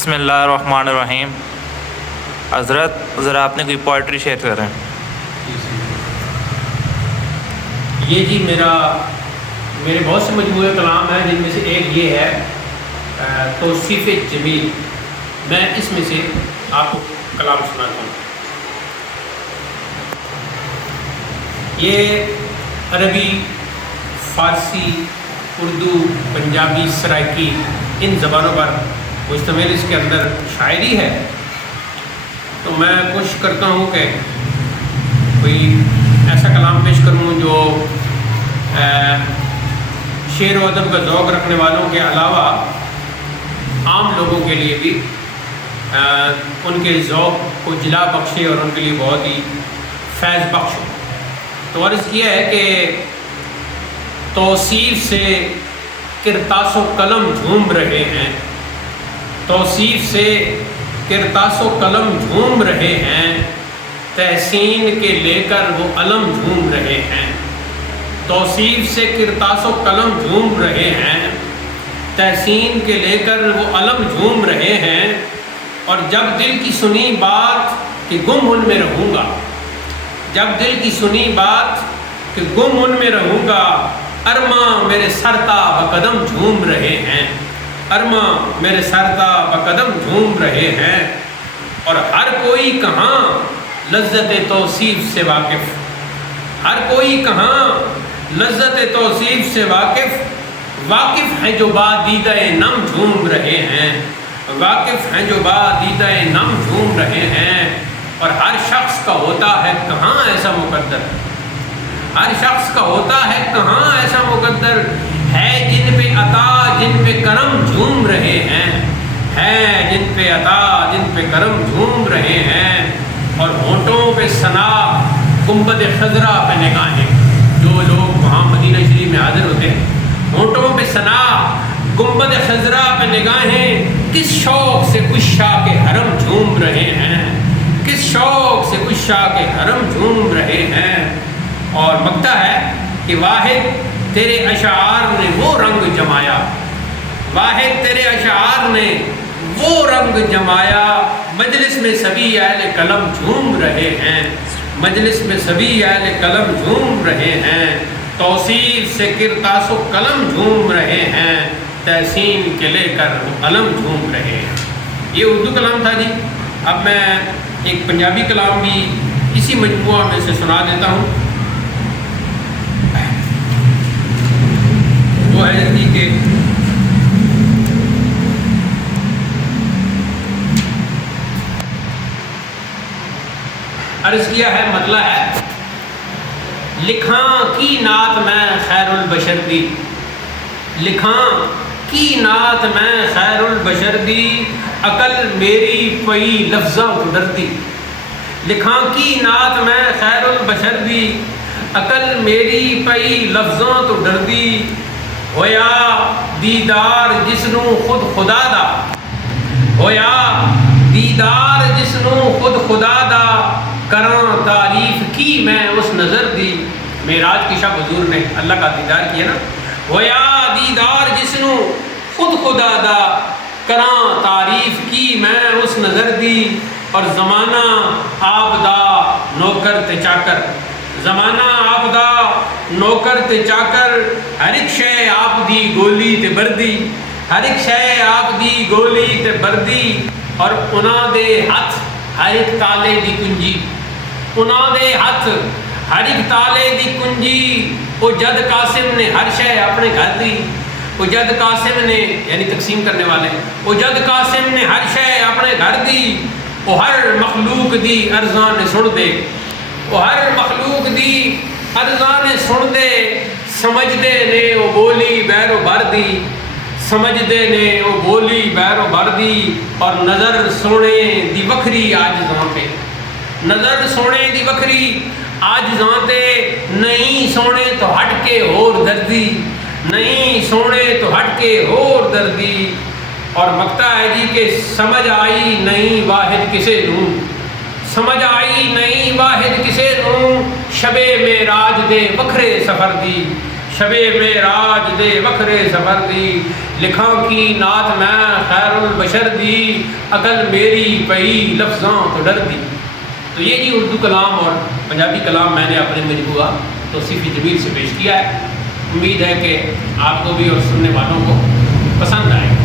بسم اللہ الرحمن الرحیم۔ حضرت ذرا آپ نے کوئی پوئٹری شیئر کریں۔ یہ جی میرے بہت سے مجموعے کلام ہیں، جن میں سے ایک یہ ہے توصیف جمیل۔ میں اس میں سے آپ کو کلام سناتا ہوں۔ یہ عربی، فارسی، اردو، پنجابی، سرائکی ان زبانوں پر مشتمل اس کے اندر شاعری ہے۔ تو میں کوشش کرتا ہوں کہ کوئی ایسا کلام پیش کروں جو شعر و ادب کا ذوق رکھنے والوں کے علاوہ عام لوگوں کے لیے بھی ان کے ذوق کو جلا بخشے اور ان کے لیے بہت ہی فیض بخش ہو۔ تو عرض کیا ہے کہ توصیف سے کرتاس و قلم جھوم رہے ہیں، توصیف سے کرتاس و قلم جھوم رہے ہیں، تحسین کے لے کر وہ علم جھوم رہے ہیں۔ توصیف سے کرتاس و قلم جھوم رہے ہیں، تحسین کے لے کر وہ علم جھوم رہے ہیں۔ اور جب دل کی سنی بات کہ گم ان میں رہوں گا، جب دل کی سنی بات کہ گم ان میں رہوں گا، ارماں میرے سرتا بقدم جھوم رہے ہیں، ارماں میرے سرتا بقدم جھوم رہے ہیں۔ اور ہر کوئی کہاں لذت توصیف سے واقف، ہر کوئی کہاں لذت توصیف سے واقف ہیں جو بادیدہ نم جھوم رہے ہیں، واقف ہیں جو بادیدہ نم جھوم رہے ہیں۔ اور ہر شخص کا ہوتا ہے کہاں ایسا مقدر، ہر شخص کا ہوتا ہے کہاں ایسا مقدر، ہے جن پہ عطا جن پہ کرم جھوم رہے ہیں، ہے جن پہ عطا جن پہ کرم جھوم رہے ہیں۔ اور ہونٹوں پہ ثنا گنبد خضرا پہ نگاہیں، جو لوگ وہاں مدینہ شریف میں حاضر ہوتے ہیں، ہونٹوں پہ ثنا گنبد خضرا پہ نگاہیں، کس شوق سے عشاق کے حرم جھوم رہے ہیں، کس شوق سے عشاق کے حرم جھوم رہے ہیں۔ اور مکتا ہے کہ واحد تیرے اشعار نے وہ رنگ جمایا، واحد تیرے اشعار نے وہ رنگ جمایا، مجلس میں سبھی اہل قلم جھوم رہے ہیں، مجلس میں سبھی اہل قلم جھوم رہے ہیں۔ توصیف سے کرتاس و قلم جھوم رہے ہیں، تحسین کے لے کر علم جھوم رہے ہیں۔ یہ اردو کلام تھا جی۔ اب میں ایک پنجابی کلام بھی اسی مجموعہ میں سے سنا دیتا ہوں۔ وہ ہے جی کہ عرض کیا ہے، مطلع ہے، لکھاں کی نعت میں خیر البشر دی، لکھاں کی نعت میں خیر البشر دی، عقل میری پئی لفظاں تو ڈردی، لکھاں کی نعت میں خیر البشر دی، عقل میری پئی لفظاں تو ڈردی، ہویا دیدار جسنوں خود خدا دا، ہویا دیدار جسنوں خود خدا دا، کراں تعریف کی میں اس نظر دی۔ معراج کی شب حضور نے اللہ کا دیدار کیا نا، ہویا دیدار جسنوں خود خدا دا، کراں تعریف کی میں اس نظر دی۔ اور زمانہ آپ دا نوکر تے چاکر، زمانہ آپ دا نوکر تے چاکر، ہر ایک شے آپ دی گولی تے بردی، ہر ایک شے آپ دی گولی تے بردی۔ اور انہاں دے ہاتھ ہر ایک تالے دی کنجی، انہاں دے ہاتھ ہر ایک تالے دی کنجی، او جد قاسم نے ہر شے اپنے گھر دی، او جد قاسم نے یعنی تقسیم کرنے والے، او جد قاسم نے ہر شے اپنے گھر دی، او ہر مخلوق دی ارزاں نے سن دے، او ہر مخلوق دی ارزاں نے سن دے، سمجھ دے نے او بولی بیر و بر دی، سمجھ دے نے او بولی بیر و بر دی۔ اور نظر سونے دی وکھری عاجزاں پہ، نظر سونے دی وکھری عاجزاں تے، نہیں سونے تو ہٹ کے ہور دردی، نہیں سونے تو ہٹ کے ہور دردی۔ اور مکتا ہے جی کہ سمجھ آئی نہیں واحد کسے دوں، سمجھ آئی نہیں واحد کسے دوں، شب معراج دے وکھرے سفر دی، شب معراج دے وکھرے سفر دی۔ لکھاں کی نعت میں خیر بشر البشر دی عقل میری پئی لفظوں تو ڈر دی۔ تو یہ جی اردو کلام اور پنجابی کلام میں نے اپنے مجموعہ توصیف جمیل سے پیش کیا ہے۔ امید ہے کہ آپ کو بھی اور سننے والوں کو پسند آئے۔